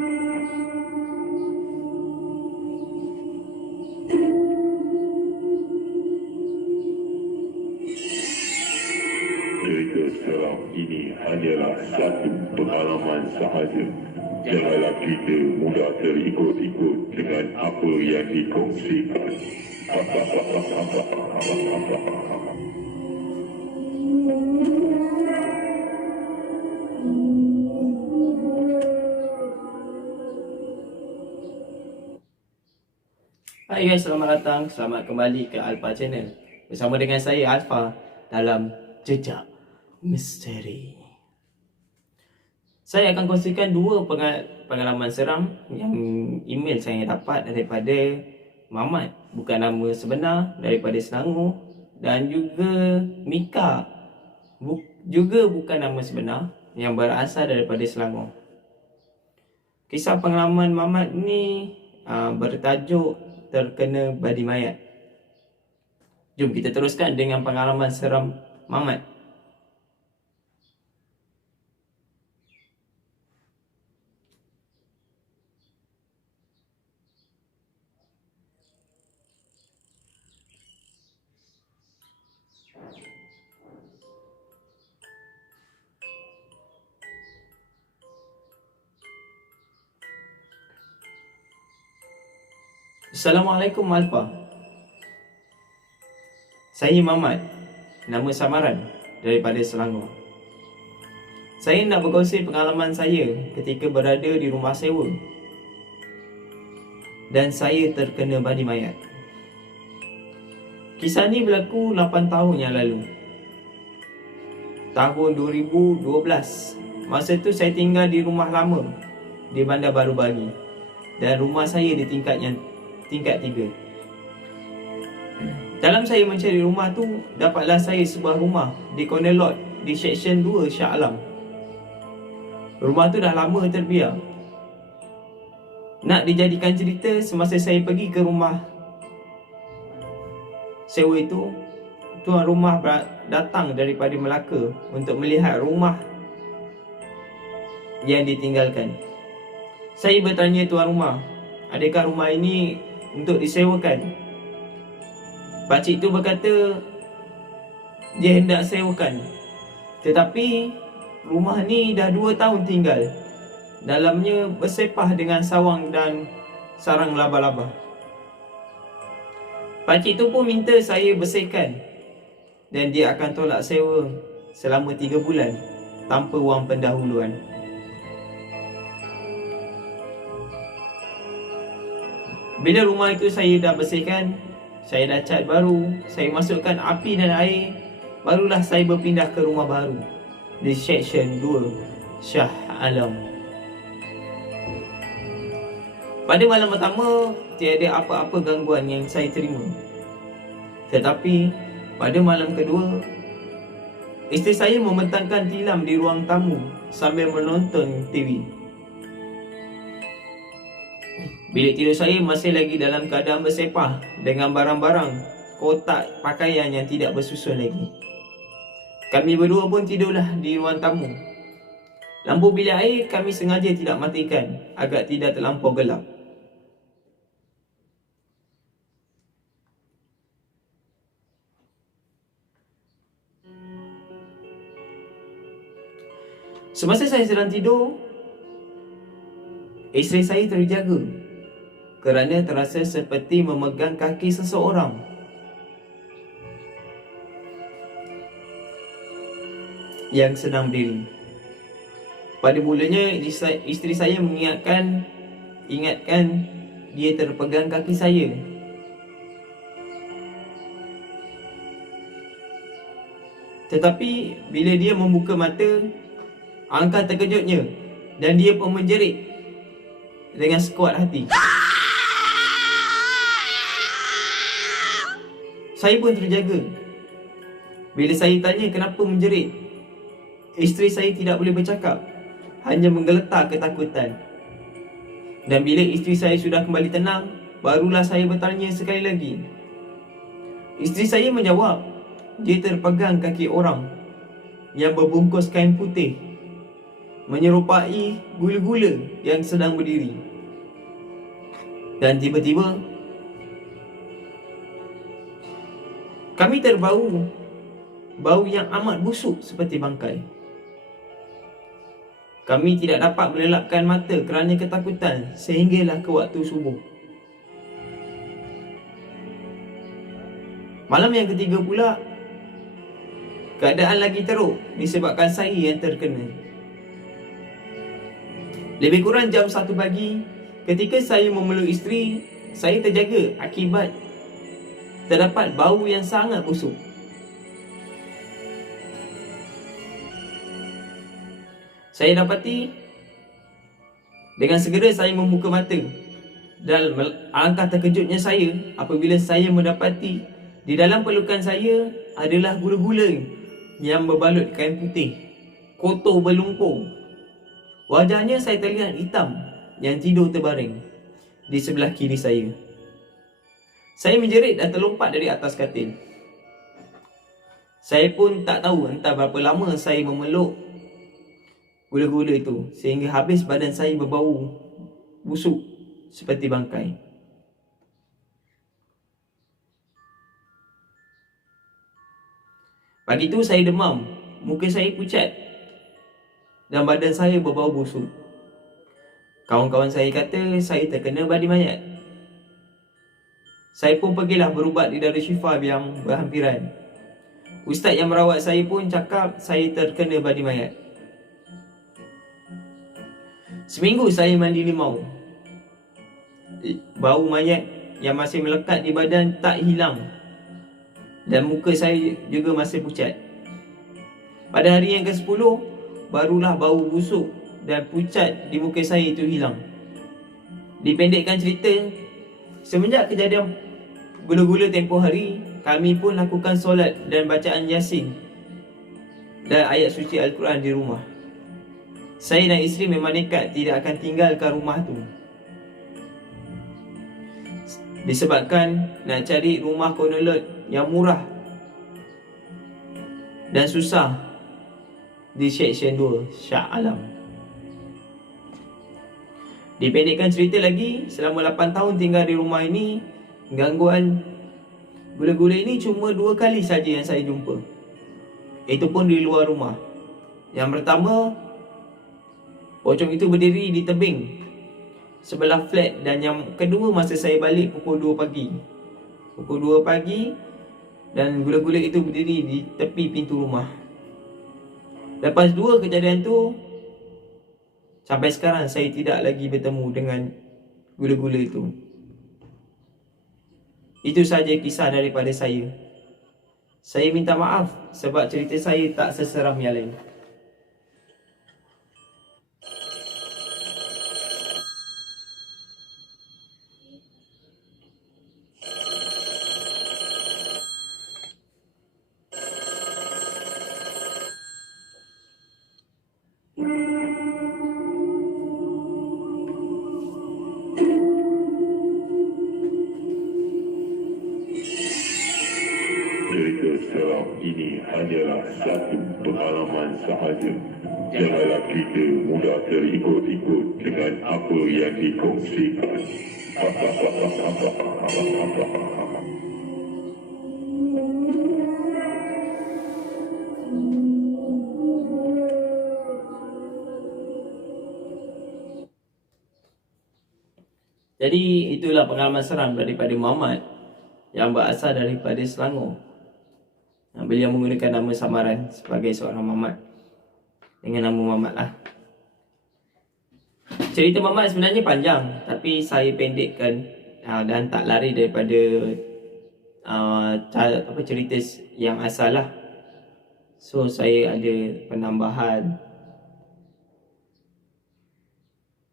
Cerita seram ini hanyalah satu pengalaman sahaja. Janganlah kita mudah terikut-ikut dengan apa yang dikongsikan. Hai guys, selamat datang. Selamat kembali ke Alpha Channel. Bersama dengan saya Alpha dalam Jejak Misteri. Saya akan kongsikan dua pengalaman seram yang email saya dapat daripada Mamat, bukan nama sebenar, daripada Selangor, dan juga Mika, juga bukan nama sebenar, yang berasal daripada Selangor. Kisah pengalaman Mamat ni bertajuk Terkena Badi Mayat. Jom kita teruskan dengan pengalaman seram Mamat. Assalamualaikum Alpha. Saya Mamat, nama samaran, daripada Selangor. Saya nak berkongsi pengalaman saya ketika berada di rumah sewa dan saya terkena badi mayat. Kisah ni berlaku 8 tahun yang lalu, tahun 2012. Masa tu saya tinggal di rumah lama di Bandar Baru Bagi, dan rumah saya di tingkat 3. Dalam saya mencari rumah tu, dapatlah saya sebuah rumah di corner lot di Seksyen 2 Shah Alam. Rumah tu dah lama terbiar. Nak dijadikan cerita, semasa saya pergi ke rumah sewa itu, tuan rumah datang daripada Melaka untuk melihat rumah yang ditinggalkan. Saya bertanya tuan rumah, adakah rumah ini untuk disewakan? Pakcik tu berkata dia hendak sewakan, tetapi rumah ni dah 2 tahun tinggal. Dalamnya bersepah dengan sawang dan sarang laba-laba. Pakcik tu pun minta saya bersihkan, dan dia akan tolak sewa selama 3 bulan tanpa wang pendahuluan. Bila rumah itu saya dah bersihkan, saya dah cat baru, saya masukkan api dan air, barulah saya berpindah ke rumah baru di Seksyen 2 Shah Alam. Pada malam pertama, tiada apa-apa gangguan yang saya terima. Tetapi pada malam kedua, isteri saya membentangkan tilam di ruang tamu sambil menonton TV. Bilik tidur saya masih lagi dalam keadaan bersepah dengan barang-barang kotak pakaian yang tidak bersusun lagi. Kami berdua pun tidurlah di ruang tamu. Lampu bilik air kami sengaja tidak matikan agar tidak terlampau gelap. Semasa saya sedang tidur, isteri saya terjaga kerana terasa seperti memegang kaki seseorang. Yang sedang berdiri. Pada mulanya isteri saya ingatkan dia terpegang kaki saya. Tetapi bila dia membuka mata, angka terkejutnya, dan dia pun menjerit dengan sekuat hati. Saya pun terjaga. Bila saya tanya kenapa menjerit, isteri saya tidak boleh bercakap, hanya menggeletar ketakutan. Dan bila isteri saya sudah kembali tenang, barulah saya bertanya sekali lagi. Isteri saya menjawab, dia terpegang kaki orang yang berbungkus kain putih. menyerupai gula-gula yang sedang berdiri. Dan tiba-tiba kami terbau bau yang amat busuk seperti bangkai. Kami tidak dapat melelapkan mata kerana ketakutan sehinggalah ke waktu subuh. Malam yang ketiga pula, keadaan lagi teruk disebabkan saya yang terkena. Lebih kurang jam 1 pagi, ketika saya memeluk isteri, saya terjaga akibat terdapat bau yang sangat busuk. Saya dapati dengan segera saya membuka mata, dan alangkah terkejutnya saya apabila saya mendapati di dalam pelukan saya adalah gula-gula yang berbalut kain putih, kotor berlumpur. Wajahnya saya terlihat hitam yang tidur terbaring di sebelah kiri saya. Saya menjerit dan terlompat dari atas katil. Saya pun tak tahu entah berapa lama saya memeluk gula-gula itu sehingga habis badan saya berbau busuk seperti bangkai. Pagi itu saya demam, muka saya pucat dan badan saya berbau busuk. Kawan-kawan saya kata saya terkena badi mayat. Saya pun pergilah berubat di Darul Syifa yang berhampiran. Ustaz yang merawat saya pun cakap saya terkena badi mayat. Seminggu saya mandi limau. Bau mayat yang masih melekat di badan tak hilang, dan muka saya juga masih pucat. Pada hari yang ke-10, barulah bau busuk dan pucat di muka saya itu hilang. Dipendekkan cerita, semenjak kejadian gula-gula tempoh hari, kami pun lakukan solat dan bacaan Yasin dan ayat suci Al-Quran di rumah. Saya dan isteri memang nekat tidak akan tinggalkan rumah tu, disebabkan nak cari rumah konolot yang murah dan susah di Seksyen 2 Shah Alam. Dipendekkan cerita lagi, selama 8 tahun tinggal di rumah ini, gangguan gula-gula ini cuma 2 kali saja yang saya jumpa. Itu pun di luar rumah. Yang pertama, pocong itu berdiri di tebing sebelah flat, dan yang kedua masa saya balik pukul 2 pagi. Pukul 2 pagi dan gula-gula itu berdiri di tepi pintu rumah. Lepas 2 kejadian tu, sampai sekarang saya tidak lagi bertemu dengan gula-gula itu. Itu saja kisah daripada saya. Saya minta maaf sebab cerita saya tak seseram yang lain. Cerita seram ini hanyalah satu pengalaman sahaja. Janganlah kita mudah terikut-ikut dengan apa yang dikongsikan. Jadi itulah pengalaman seram daripada Muhammad yang berasal daripada Selangor. Beliau menggunakan nama samaran sebagai seorang Muhammad dengan nama Muhammad lah. Cerita Muhammad sebenarnya panjang, tapi saya pendekkan dan tak lari daripada cerita yang asal lah. So saya ada penambahan.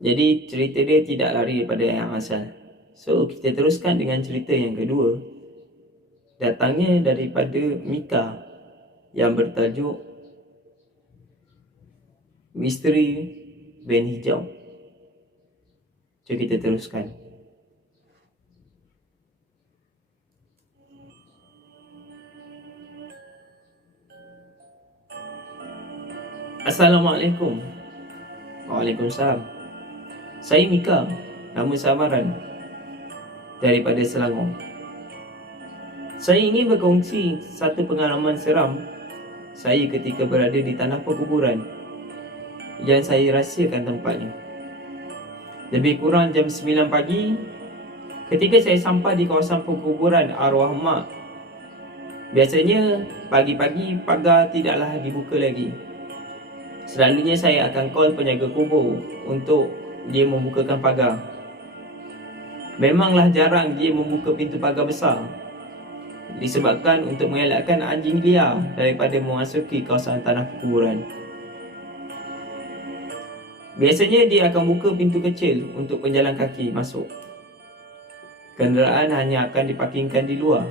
Jadi cerita dia tidak lari daripada yang asal. So kita teruskan dengan cerita yang kedua. Datangnya daripada Mika yang bertajuk Misteri Van Hijau. Jom kita teruskan. Assalamualaikum. Waalaikumsalam. Saya Mika, nama samaran daripada Selangor. Saya ingin berkongsi satu pengalaman seram saya ketika berada di tanah perkuburan yang saya rahsiakan tempatnya. Lebih kurang jam 9 pagi, ketika saya sampai di kawasan perkuburan arwah mak. Biasanya pagi-pagi pagar tidaklah dibuka lagi. Selalunya saya akan call penjaga kubur untuk dia membukakan pagar. Memanglah jarang dia membuka pintu pagar besar, disebabkan untuk mengelakkan anjing liar daripada memasuki kawasan tanah perkuburan. Biasanya dia akan buka pintu kecil untuk penjalan kaki masuk. Kenderaan hanya akan diparkingkan di luar.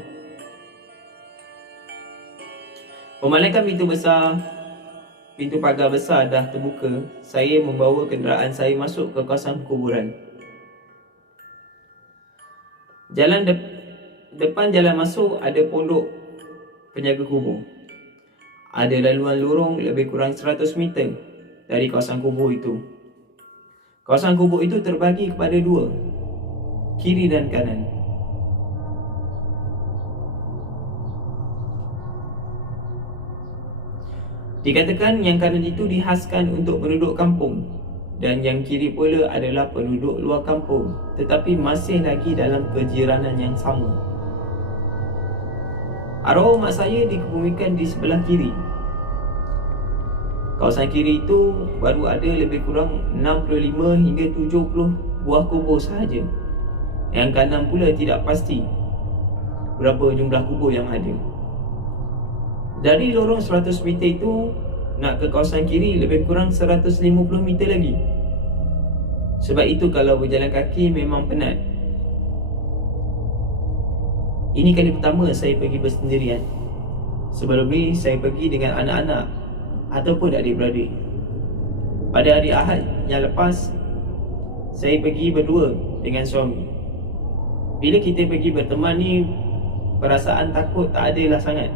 Memandangkan pintu pagar besar dah terbuka, saya membawa kenderaan saya masuk ke kawasan perkuburan. Depan jalan masuk ada pondok penjaga kubur. Ada laluan lorong lebih kurang 100 meter dari kawasan kubur itu. Kawasan kubur itu terbagi kepada dua, kiri dan kanan. Dikatakan yang kanan itu dihaskan untuk penduduk kampung dan yang kiri pula adalah penduduk luar kampung, tetapi masih lagi dalam kejiranan yang sama. Arwah mak saya dikebumikan di sebelah kiri. Kawasan kiri itu baru ada lebih kurang 65 hingga 70 buah kubur sahaja. Yang kanan pula tidak pasti berapa jumlah kubur yang ada. Dari lorong 100 meter itu nak ke kawasan kiri lebih kurang 150 meter lagi. Sebab itu kalau berjalan kaki memang penat. Ini kali pertama saya pergi bersendirian. Sebelum ni saya pergi dengan anak-anak ataupun adik-beradik. Pada hari Ahad yang lepas, saya pergi berdua dengan suami. Bila kita pergi berteman ni, perasaan takut tak adalah sangat.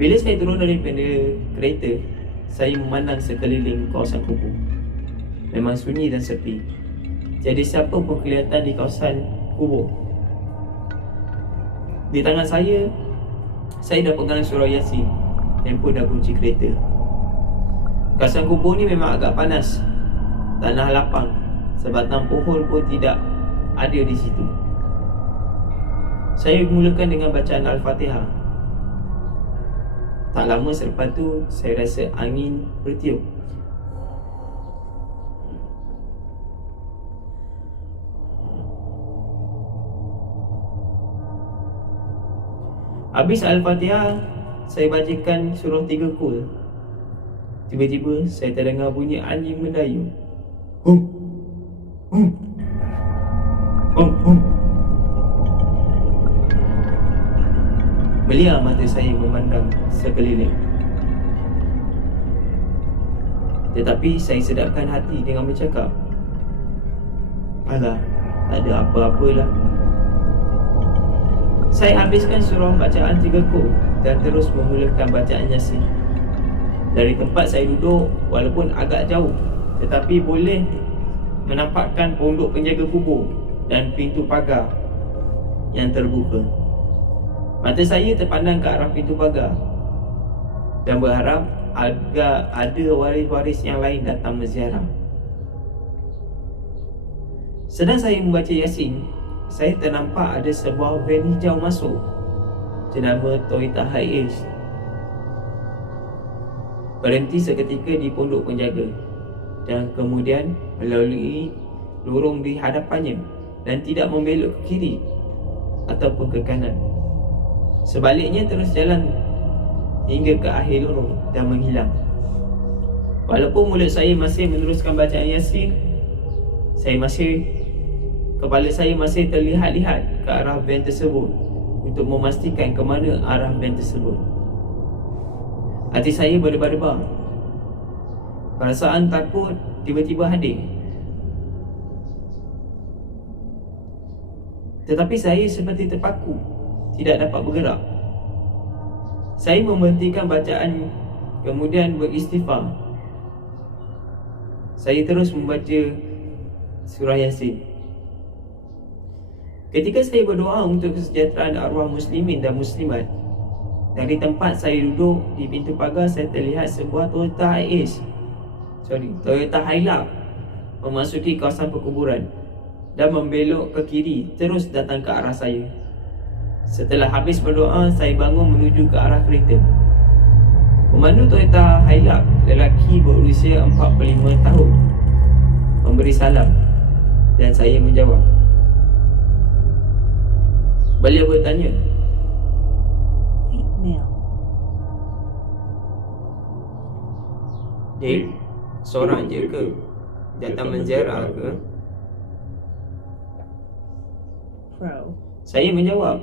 Bila saya turun daripada kereta, saya memandang sekeliling kawasan kubur. Memang sunyi dan sepi. Jadi siapa pun kelihatan di kawasan kubur. Di tangan saya dah pegang surah Yasin. Handphone dah kunci kereta. Kawasan kubur ni memang agak panas. Tanah lapang. Sebatang pohon pun tidak ada di situ. Saya mulakan dengan bacaan Al-Fatihah. Tak lama selepas tu, saya rasa angin bertiup. Habis Al-Fatihah, saya bacakan surah 3 Qul. Tiba-tiba saya terdengar bunyi anjing mendayung. Hum, hum, hum, hum. Meliar mata saya memandang sekeliling. Tetapi saya sedapkan hati dengan bercakap, alah, tak ada apa-apalah. Saya habiskan surah bacaan 3 Qul dan terus memulakan bacaan Yasin. Dari tempat saya duduk, walaupun agak jauh, tetapi boleh menampakkan pondok penjaga kubur dan pintu pagar yang terbuka. Mata saya terpandang ke arah pintu pagar dan berharap agar ada waris-waris yang lain datang berziarah. Sedang saya membaca Yasin, saya ternampak ada sebuah van hijau masuk, jenama Toyota Hiace. Berhenti seketika di pondok penjaga dan kemudian melalui lorong di hadapannya dan tidak membelok ke kiri ataupun ke kanan. Sebaliknya terus jalan hingga ke akhir lorong dan menghilang. Walaupun mulut saya masih meneruskan bacaan Yasin, kepala saya masih terlihat-lihat ke arah van tersebut untuk memastikan ke mana arah van tersebut. Hati saya berdebar-debar. Perasaan takut tiba-tiba hadir. Tetapi saya seperti terpaku, tidak dapat bergerak. Saya memberhentikan bacaan, kemudian beristighfar Saya terus membaca surah Yasin. Ketika saya berdoa untuk kesejahteraan arwah muslimin dan muslimat, dari tempat saya duduk di pintu pagar, saya terlihat sebuah Toyota Hilux memasuki kawasan perkuburan dan membelok ke kiri terus datang ke arah saya. Setelah habis berdoa, saya bangun menuju ke arah kereta. Pemandu Toyota Hilux, lelaki berusia 45 tahun, memberi salam dan saya menjawab. Beliau bertanya, Female. "Dek, seorang je ke? Datang menziarah ke?" Pro. Saya menjawab,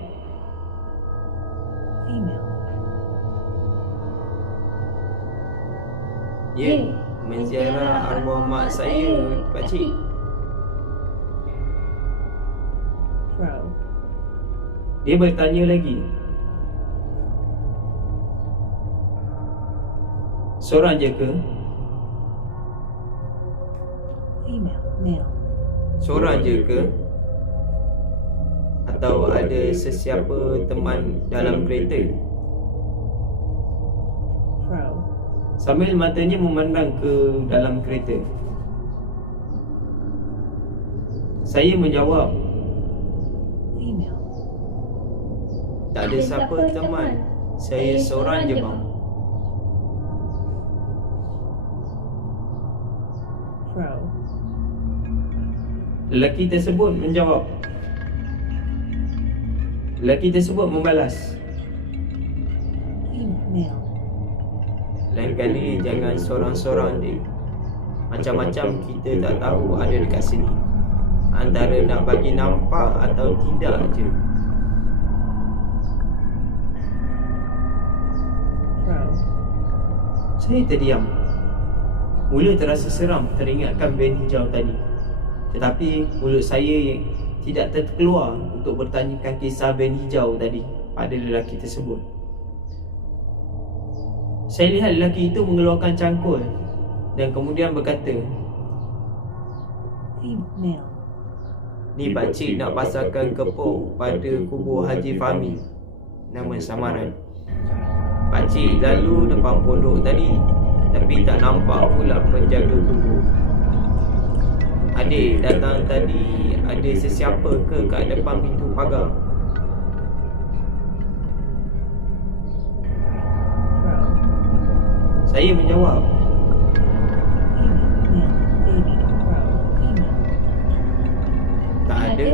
Female. "Ya, menziarah arwah mak saya, pakcik." Pro. Dia bertanya lagi, "Seorang je ke? Female. Male. Seorang je ke? Atau ada sesiapa teman dalam kereta?" Pro. Sambil matanya memandang ke dalam kereta, saya menjawab, Female. "Tak ada siapa teman. Saya seorang je, bang." Pro. Lelaki tersebut menjawab. Lelaki tersebut membalas, Female. "Lain kali jangan sorang-sorang, Dik. Macam-macam kita tak tahu ada dekat sini. Antara nak bagi nampak atau tidak je." Pro. Saya terdiam. Mula terasa seram teringatkan van hijau tadi. Tetapi mulut saya tidak terkeluar untuk bertanyakan kisah van hijau tadi pada lelaki tersebut. Saya lihat lelaki itu mengeluarkan cangkul dan kemudian berkata, Female. "Ni pakcik nak pasangkan kepok pada kubur Haji Fahmi, nama samaran. Pakcik lalu depan pondok tadi, tapi tak nampak pula penjaga kubur. Adik datang tadi, ada sesiapa ke kat depan pintu pagar?" Pro. Saya menjawab, Female. Male. Baby. Pro. Female. "Tak ada.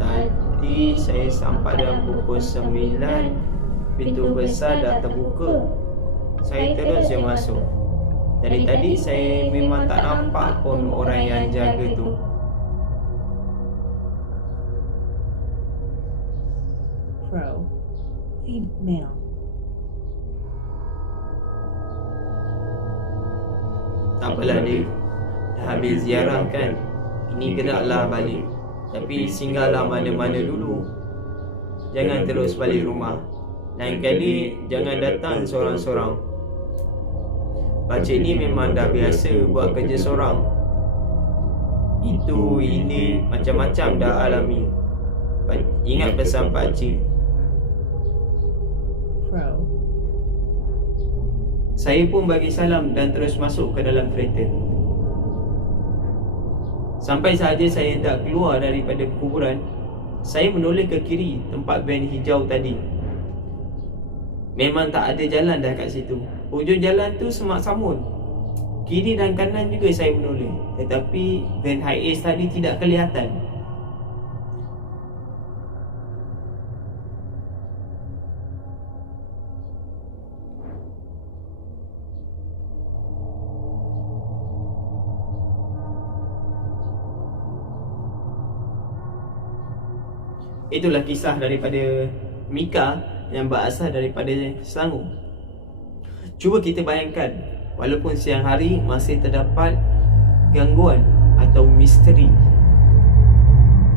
Tadi saya sampai dalam pukul 9, pintu besar dah terbuka. Saya terus je masuk. Dari tadi saya memang tak nampak pun orang yang jaga tu." Pro. Female. "Tak apalah, Dik. Dah habis ziarah kan? Ini geraklah balik. Tapi singgahlah mana-mana dulu. Jangan terus balik rumah. Lain kali jangan datang sorang-sorang. Pakcik ni memang dah biasa buat kerja sorang. Itu, ini, macam-macam dah alami. Ingat pesan pakcik." Pro. Saya pun bagi salam dan terus masuk ke dalam kereta. Sampai sahaja saya hendak keluar daripada kuburan, saya menoleh ke kiri tempat van hijau tadi. Memang tak ada jalan dah kat situ. Hujung jalan tu semak samun. Kiri dan kanan juga saya menoleh, tetapi van Hiace tadi tidak kelihatan. Itulah kisah daripada Mika yang berasal daripada Selangor. Cuba kita bayangkan, walaupun siang hari masih terdapat gangguan atau misteri.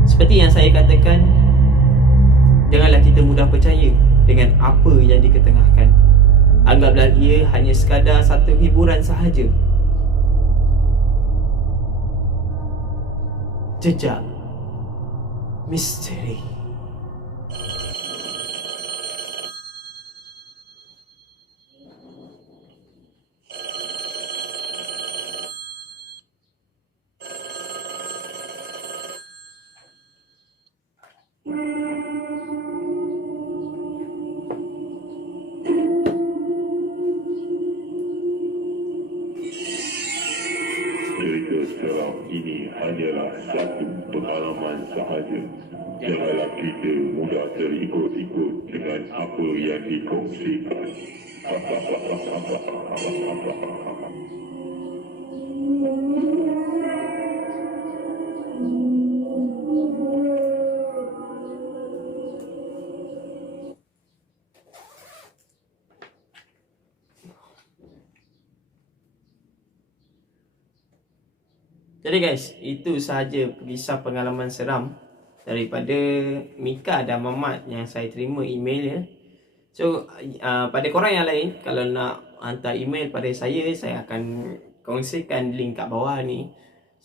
Seperti yang saya katakan, janganlah kita mudah percaya dengan apa yang diketengahkan. Anggaplah ia hanya sekadar satu hiburan sahaja. Jejak Misteri. Cerita seram ini hanyalah satu pengalaman sahaja. Janganlah kita mudah terikut-ikut dengan apa yang dikongsikan. Jadi guys, itu sahaja kisah pengalaman seram daripada Mika dan Mamat yang saya terima email ya. So pada korang yang lain, kalau nak hantar email pada saya akan kongsikan link kat bawah ni.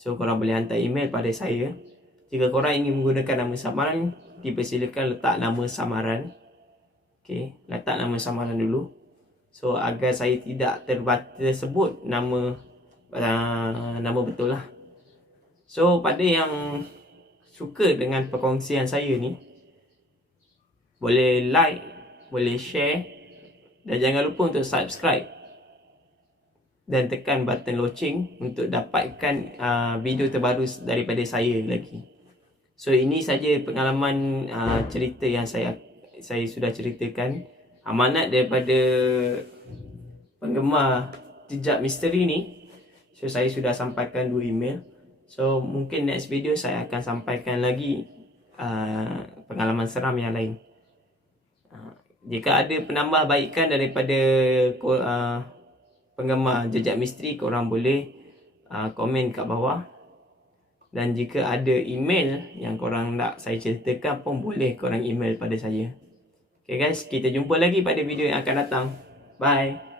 So korang boleh hantar email pada saya. Jika korang ingin menggunakan nama samaran, dipersilakan letak nama samaran. Okay, letak nama samaran dulu. So agar saya tidak tersebut nama betul lah. So pada yang suka dengan perkongsian saya ni, boleh like, boleh share, dan jangan lupa untuk subscribe dan tekan button loceng untuk dapatkan video terbaru daripada saya lagi. So ini saja pengalaman cerita yang saya sudah ceritakan. Amanat daripada penggemar Jejak Misteri ni. So saya sudah sampaikan 2 email. So mungkin next video saya akan sampaikan lagi pengalaman seram yang lain. Jika ada penambahbaikan daripada penggemar Jejak Misteri, korang boleh komen kat bawah. Dan jika ada email yang korang nak saya ceritakan pun boleh korang email pada saya. Okay guys, kita jumpa lagi pada video yang akan datang. Bye.